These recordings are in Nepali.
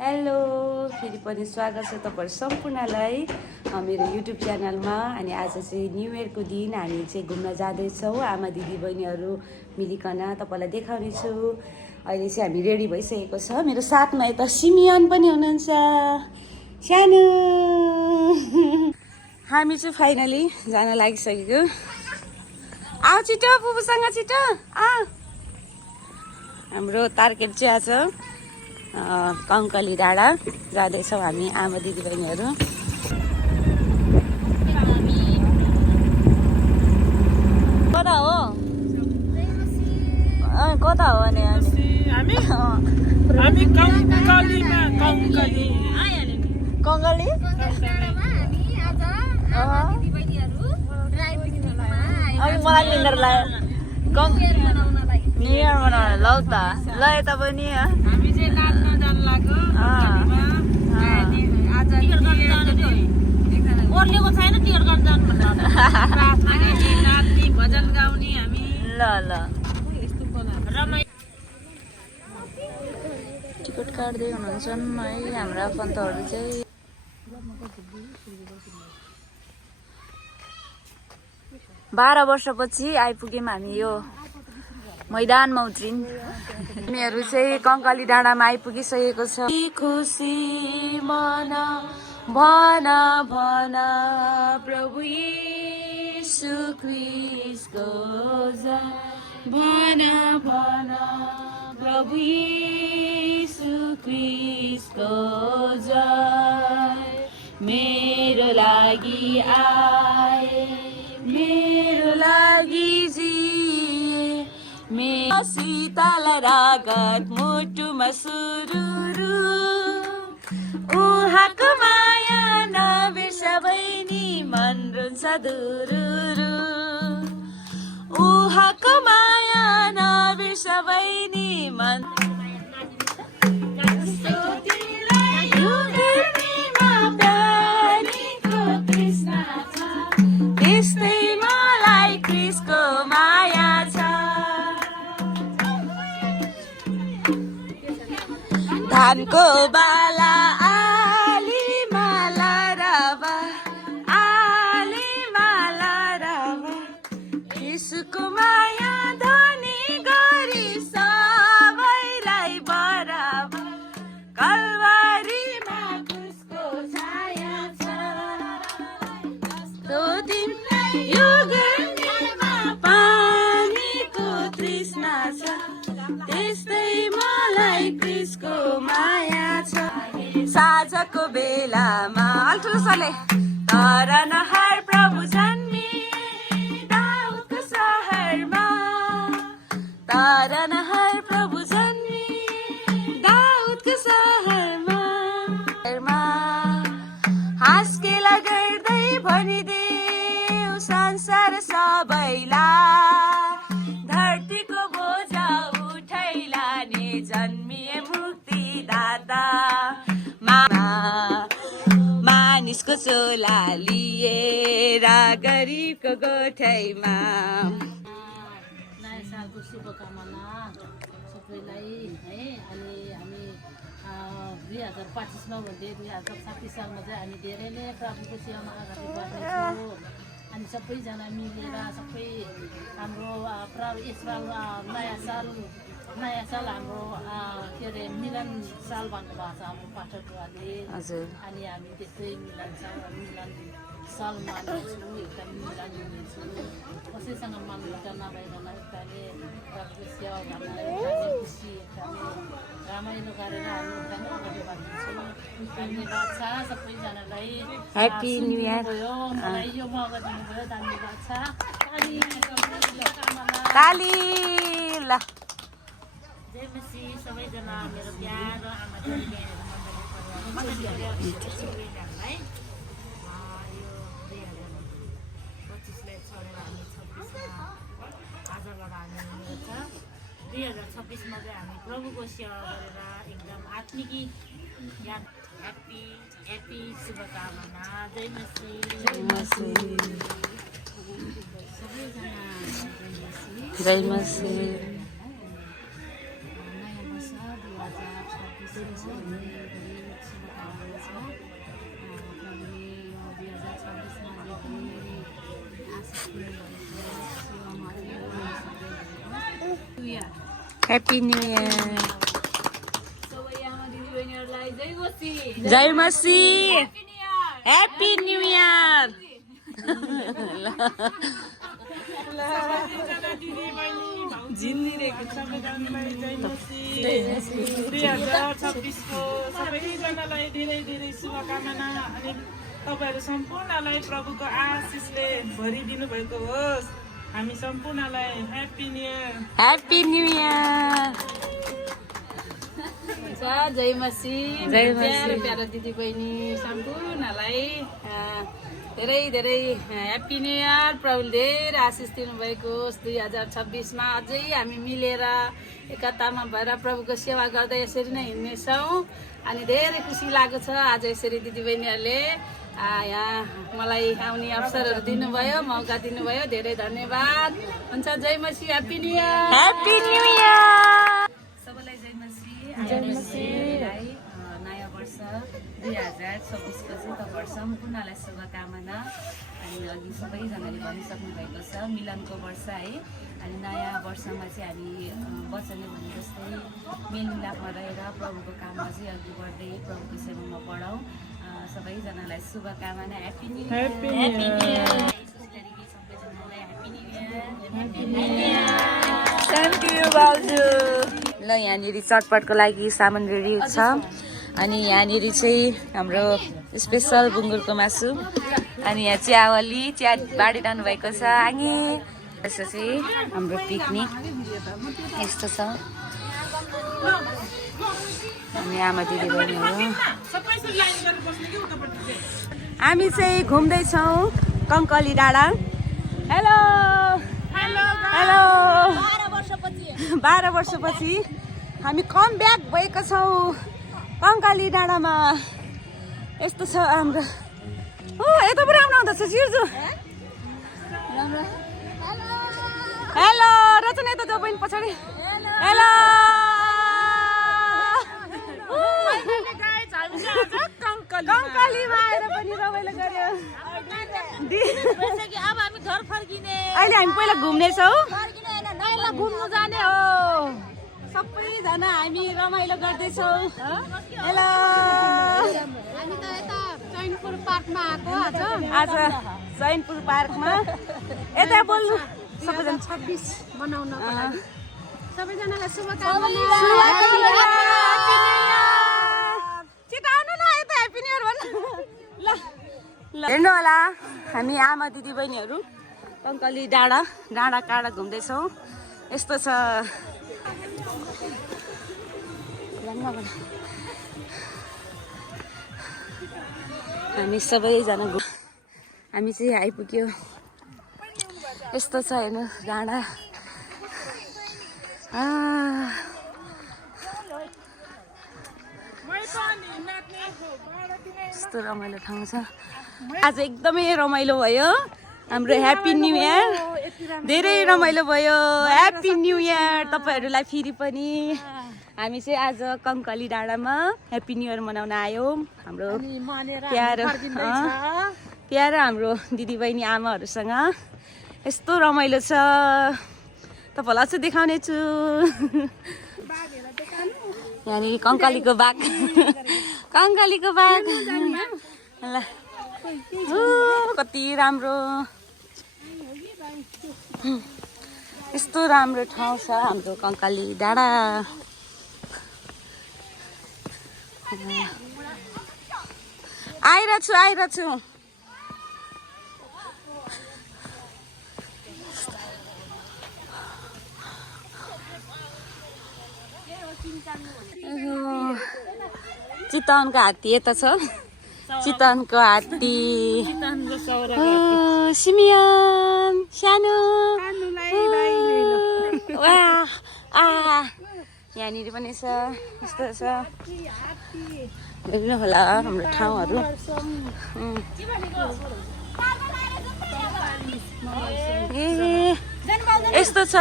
हेलो फेरि पनि स्वागत छ तपाईहरु सम्पूर्णलाई मेरो युट्युब च्यानलमा। अनि आज चाहिँ न्यू इयरको दिन हामी चाहिँ घुम्न जाँदैछौँ आमा दिदी बहिनीहरू मिलिकन तपाईलाई देखाउने छु। अहिले चाहिँ हामी रेडी भइसकेको छ। मेरो साथमा यता सिमियन पनि हुनुहुन्छ सानो। हामी चाहिँ फाइनली जान लागिसकेको। आऊ छिटो बुबुसँग छिटो आ। हाम्रो टार्गेट चाहिँ आज कंकली डाँडा जाँदैछौँ हामी आमा दिदी बहिनीहरू। कता हो कता हो भने हामी हामी कंकलीमा कंकली कंकली अनि मलाई निन्द्रा लाग्यो न्यू इयर मनाउन। लौ त ल यता पनि हामी चाहिँ नाच्न जान लाग्यो आज ओर्लेको छैन टिकट गर्न जानु भन्नु नाच्ने भजन गाउने हामी ल ल टिकट काट्दै हुनुहुन्छ है हाम्रा आफन्तहरू चाहिँ। बाह्र वर्षपछि आइपुग्यौँ हामी यो मैदानमा उत्रिन्। उनीहरू चाहिँ कंकली डाँडामा आइपुगिसकेको छ। खुसी मना भना भना प्रभु येशू ख्रीष्टको जय भना भना प्रभु येशू ख्रीष्टको जय। मेरो लागि आए मेरो लागि जिए मेरो शीतल रागत मुटुमा सुरुरु उहाँको माया नबिर्स बहिनी मन रुन्छ दुरुरु उहाँको माया नबिर्स बहिनी मन। त्यस्तै मलाई क्रिस्टको माया छ। धानको बाला आलीमा लाराबा आलीमा लाराबा यीशुको माया धनी गरी सबैलाई बराबर कल्वारीमा क्रुसको छाया छ। तो तिमीलाई यो गर्मीमा पानीको तृष्णा छ त्यस्तै मलाई क्रिस्टको माया छ। साँझको बेलामा अल्ठुलोसले तर नहार प्रभु जन्मी दाउदको सहरमा तर नहार प्रभु जन्मी दाउदको सहरमा हाँस्केला गर्दै भनिदेऊ संसार सबैलाई धरतीको बोझा उठाइलाने जन्मिए मुक्तिदाता मानिसको चोला लिएर गरिबको गोठैमा। नयाँ सालको शुभकामना सबैलाई है। अनि हामी 2025मा भन्दै 2026 सालमा चाहिँ हामी धेरै नै प्रभुको सेवामा अगाडि बढ्नेछौँ। अनि सबैजना मिलेर सबै हाम्रो यसपाल नयाँ साल हाम्रो के अरे मिलन साल भन्नुभएको छ हाम्रो पाठकहरूले। अनि हामी त्यस्तै मिलन साल मान्नेछौँ एकदम मिलन हुनेछौँ। कसैसँग मान्यता नभइकन एकदमै प्रभुको सेवा गर्न एकदमै खुसी एकदमै रमाइलो गरेर हामी एकदमै अगाडि बढ्नेछौँ। धन्यवाद छ सबैजनालाई। Happy new year. मलाई यो मौका दिनुभयो धन्यवाद छ। अनि ताली ल जय मसी सबैजना मेरो प्यारो आमा दिदी मण्डलीहरूलाई यो 2025लाई छोडेर हामी 26मा आजबाट हामी हिँडेको छ। 2026मा चाहिँ हामी प्रभुको सेवा गरेर एकदम आत्मिकी ज्ञान ह्याप्पी शुभकामना। जय मसी सबैजना जय मसी। नयाँ वर्ष 2026 ह्याप्पी न्यू इयर। सबै आमा दिदीबहिनीहरूलाई जय मसी। जय मसी। Happy new year. जिन्दिरहेको सबैजनालाई जय मसी। 2026 को सबैजनालाई धेरै धेरै शुभकामना अनि तपाईँहरू सम्पूर्णलाई प्रभुको आशिषले भरिदिनु भएको होस्। हामी सम्पूर्णलाई happy new year. Happy new year. जय मसी। जय मसी। प्यारा दिदीबहिनी सम्पूर्णलाई धेरै धेरै ह्याप्पी न्यू इयर। प्रभुले धेरै आशिष दिनुभएको होस्। 2026 मा अझै हामी मिलेर एकतामा भएर प्रभुको सेवा गर्दै यसरी नै हिँड्नेछौँ अनि धेरै खुसी लागेको छ। आज यसरी दिदीबहिनीहरूले यहाँ मलाई आउने अवसरहरू दिनुभयो, मौका दिनुभयो, धेरै धन्यवाद हुन्छ। जय मसी। Happy new year. Happy new year. सबैलाई जय मसी। जय मसी। नयाँ वर्ष 2026 को चाहिँ तपाईहरु सम्पूर्णलाई शुभकामना। अनि अघि सबैजनाले भनिसक्नु भएको छ मिलनको वर्ष है। अनि नयाँ वर्षमा चाहिँ हामी वचनले भने जस्तै मेलमिलापमा रहेर प्रभुको काममा चाहिँ अघि बढ्दै प्रभुको सेवामा बढाउँ। सबैजनालाई शुभकामना। Happy new year. Happy new year. सबैजनालाई happy new year. Thank you बाउजू। ल यहाँनिर चटपटको लागि सामान रेडी छ अनि यहाँनिर चाहिँ हाम्रो स्पेसल बुङ्गुरको मासु अनि यहाँ चियावली चिया बाँडिरहनु भएको छ आगे। त्यसपछि हाम्रो पिकनिक यस्तो छ अनि आमा दिदीबहिनीहरू हामी चाहिँ घुम्दैछौँ कङ्कली डाँडा। Hello hello. 12 वर्षपछि हामी कम ब्याक भएको छौँ कङ्काली डाँडामा। यस्तो छ हाम्रो। यता पनि राम्रो हुँदैछ चिर्जु। हेलो रचना यता जाऊ बहिनी पछाडि। हेलो कङ्कालीमा आएर पनि रमाइलो गर्यो। अब हामी घर फर्किने। अहिले हामी पहिला घुम्नेछौँ, घुम्नु जाने हो सबैजना। हामी रमाइलो गर्दैछौँ। हेलो हामी त यता चैनपुर पार्कमा आएको आज चैनपुर पार्कमा। यता बोल्नु सबैजना 26 मनाउनको लागि सबैजनालाई शुभकामना। छिटो आउनु न यता ह्याप्पी न्यू इयर भन्नु। ल ल हेर्नु होला हामी आमा दिदीबहिनीहरू कङ्कली डाँडा काँडा घुम्दैछौँ। यस्तो छ हामी सबैजना हामी चाहिँ आइपुग्यो। यस्तो छ हेर्नु डाँडा। यस्तो रमाइलो ठाउँ छ। आज एकदमै रमाइलो भयो हाम्रो ह्याप्पी न्यू इयर। धेरै रमाइलो भयो। ह्याप्पी न्यू इयर तपाईँहरूलाई फेरि पनि। हामी चाहिँ आज कङ्कली डाँडामा ह्याप्पी न्यू इयर मनाउन आयौँ। हाम्रो प्यारो हाम्रो दिदीबहिनी आमाहरूसँग यस्तो रमाइलो छ। तपाईँहरूलाई चाहिँ देखाउने छु। यहाँनिर कङ्कालीको बाघ कङ्कालीको बाघ ल कति राम्रो। यस्तो राम्रो ठाउँ छ हाम्रो कङ्काली डाँडा। आइरहेछु। चितवनको हात्ती यता छ। चितवनको हात्ती सिमियन सानो। यहाँनिर पनि छ। यस्तो छ हेर्नु होला हाम्रो ठाउँहरू। यस्तो छ।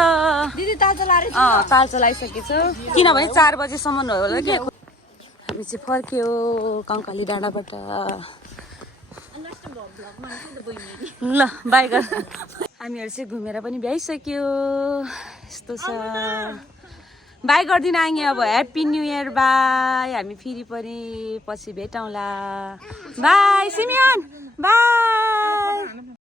ताल चलाइसकेको छ किनभने 4 बजेसम्म हो होला कि। हामी चाहिँ फर्क्यो कङ्काली डाँडाबाट। ल बाई गर। हामीहरू चाहिँ घुमेर पनि भ्याइसक्यो यस्तो छ बाई गरिदिन आएँ अब ह्याप्पी न्यू इयर बाई हामी फेरि पनि पछि भेटौँला बाई सिमियन बाई